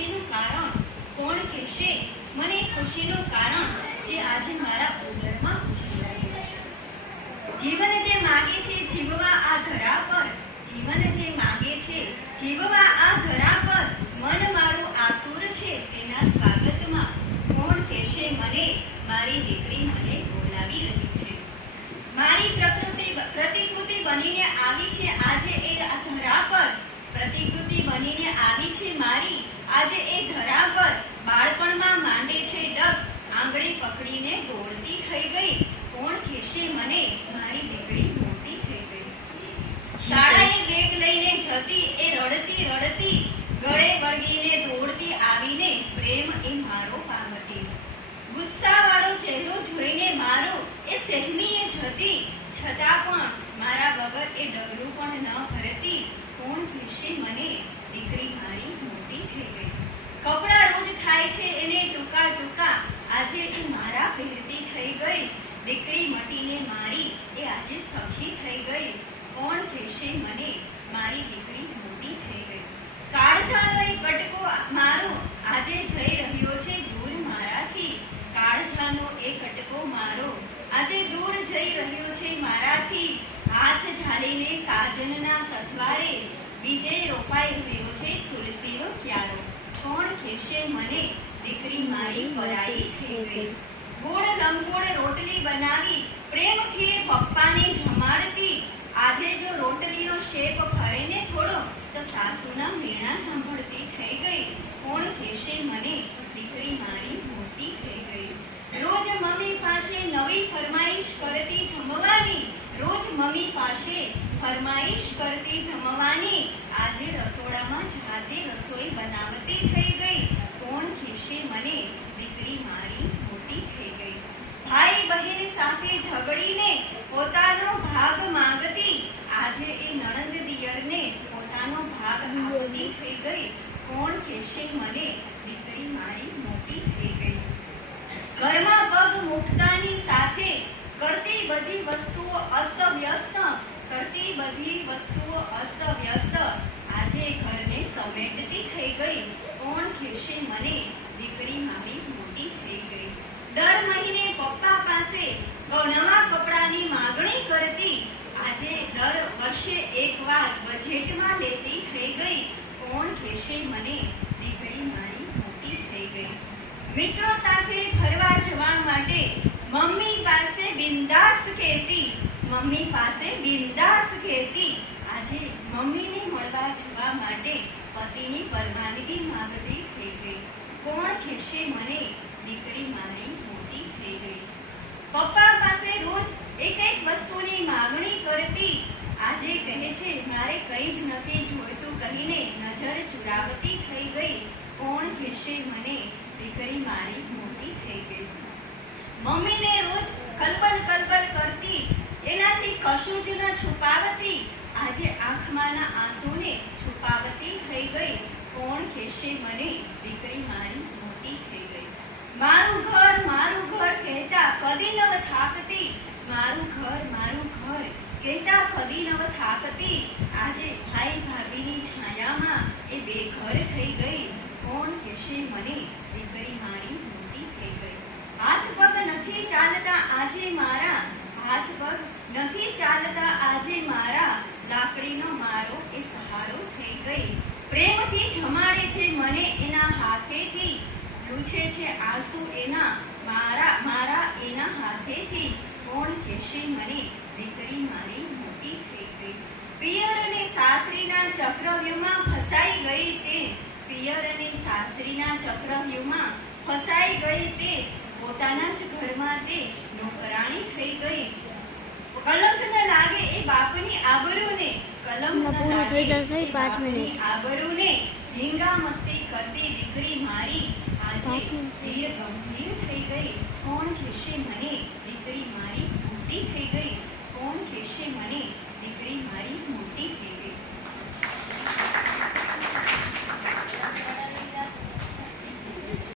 ખુશીનું કારણ કોણ કહેશે? મને ખુશીનું કારણ જે આજે મારા ઉદરમાં જીવાઈ છે. જીવન જે માગે છે જીવવા આ ધરા પર, જીવન જે માગે છે જીવવા આ ધરા પર, મન મારું આતુર છે તેના સ્વાગતમાં. કોણ કહેશે મને મારી દીકરી મને બોલાવી રહી છે? મારી પ્રતિકૃતિ બનીને આવી છે આજે એ ધરા પર, પ્રતિકૃતિ બનીને આવી છે મારી આજે એ ધરા પર. બાળપણમાં માંડે છે ડગ, આંગળી પકડીને દોડતી થઈ ગઈ. કોણ કહેશે મને મારી દીકરી મોટી થઈ ગઈ? શાળાએ બેગ લઈને જતી એ રડતી રડતી, ગળે વળગીને દોડતી આવીને પ્રેમ એ મારો પામતી. ગુસ્સાવાળો ચહેરો જોઈને મારો એ સહેમીએ જતી, છતાં પણ મારા વગર એ ડગલું પણ ન ભરતી. કોણ કહેશે મને દીકરી મારી મોટી થઈ ગઈ? કપડાં રોજ થાય છે એને ટૂંકા ટૂંકા, આજે એ મારા પહેરતી થઈ ગઈ. દીકરી મટીને મારી એ આજે સખી થઈ ગઈ. કોણ કહેશે મને મારી દીકરી મોટી થઈ ગઈ? કાળજાનો એ કટકો મારો આજે જઈ રહ્યો છે દૂર મારાથી, કાળજાનો એ કટકો મારો આજે દૂર જઈ રહ્યો છે મારાથી. હાથ ઝાલીને સાજનના સથવારે બીજે રોપાઈ રહ્યો છે તુલસીનો ક્યારો. કોણ કહેશે મને દીકરી મારી પરાઈ થઈ ગઈ? ગોળ લંબગોળ રોટલી બનાવી પ્રેમથી એ પપ્પાને જમાડતી, આજે જો રોટલીનો શેપ ફરે ને થોડો તો સાસુના મેણા સાંભળતી થઈ ગઈ. કોણ કહેશે મને દીકરી મારી મોટી થઈ ગઈ? રોજ મમ્મી પાસે નવી ફરમાઈશ કરતી જમવાની, રોજ મમ્મી પાસે ફરમાઈશ કરતી જમવાની, આજે રસોડામાં જાતે રસોઈ બનાવતી થઈ ગઈ. કોણ કહેશે મને દીકરી મારી મોટી થઈ ગઈ? ભાઈ બહેન સાથે ઝઘડીને પોતાનો ભાગ માંગતી, આજે એ નણંદ દિયરને પોતાનો ભાગ આપતી થઈ ગઈ. કોણ કહેશે મને દીકરી મારી મોટી થઈ ગઈ? ઘરમાં પગ મૂકતાની સાથે કરતી બધી વસ્તુઓ અસ્તવ્યસ્ત, કરતી બધી વસ્તુઓ અસ્તવ્યસ્ત, આજે ઘરને સમેટતી થઈ ગઈ. કોણ કહેશે મને દીકરી મારી મોટી થઈ ગઈ? દર મહિને પપ્પા પાસે નવા કપડાની માંગણી કરતી, આજે દર વર્ષે એકવાર બજેટમાં લેતી થઈ ગઈ. કોણ કહેશે મને દીકરી મારી મોટી થઈ ગઈ? મિત્રો સાથે ફરવા જવા માટે મમ્મી પાસે બિંદાસ કહેતી, મમ્મી પાસે બિંદાસ કહેતી, આજે મમ્મીને મળવા જવા માટે પતિની પરવાનગી માંગતી થઈ ગઈ. કોણ કહેશે મને દીકરી મારી મોટી થઈ ગઈ? પપ્પા પાસે રોજ એક એક વસ્તુની માંગણી કરતી, આજે કહે છે મારે કંઈ જ નથી જોઈતું કહીને નજર ચુરાવતી થઈ ગઈ. કોણ કહેશે મને દીકરી મારી મોટી થઈ ગઈ? મમ્મીને રોજ કલબલ કલબલ કરતી, એનાથી કશું જ ન છુપાવતી, આજે આંખમાંના આંસુને છુપાવતી થઈ ગઈ. કોણ કહેશે મને દીકરી મારી મોટી થઈ ગઈ? મારું ઘર કહેતા કદી નવ થાકતી, મારું ઘર કહેતા કદી નવ થાકતી, આજે ભાઈ ભાભીની છાયામાં એ બેઘર થઈ ગઈ. કોણ કહેશે મને દીકરી મારી મોટી થઈ ગઈ? હાથ પગ નથી ચાલતા આજે મારા, હાથ પગ નથી ચાલતા આજે મારા, લાકડીનો મારો એ સહારો થઈ ગઈ. પ્રેમથી જમાડે છે મને એના હાથેથી, લૂછે છે આંસુ એના મારા એના હાથેથી. કોણ કહેશે મને દીકરી મારી મોટી થઈ ગઈ? પિયર અને સાસરીના ચક્રવ્યૂહમાં ફસાઈ ગઈ તે, પિયર અને સાસરીના ચક્રવ્યૂહમાં ફસાઈ ગઈ તે, પોતાના જ ઘરમાં તે નોકરાણી થઈ ગઈ. કલંક ન લાગે એ બાપની આબરૂને, કલંક ન લાગે એ બાપની આબરૂને, ઢીંગા મસ્તી કરતી દીકરી મારી આજે ધીર ગંભીર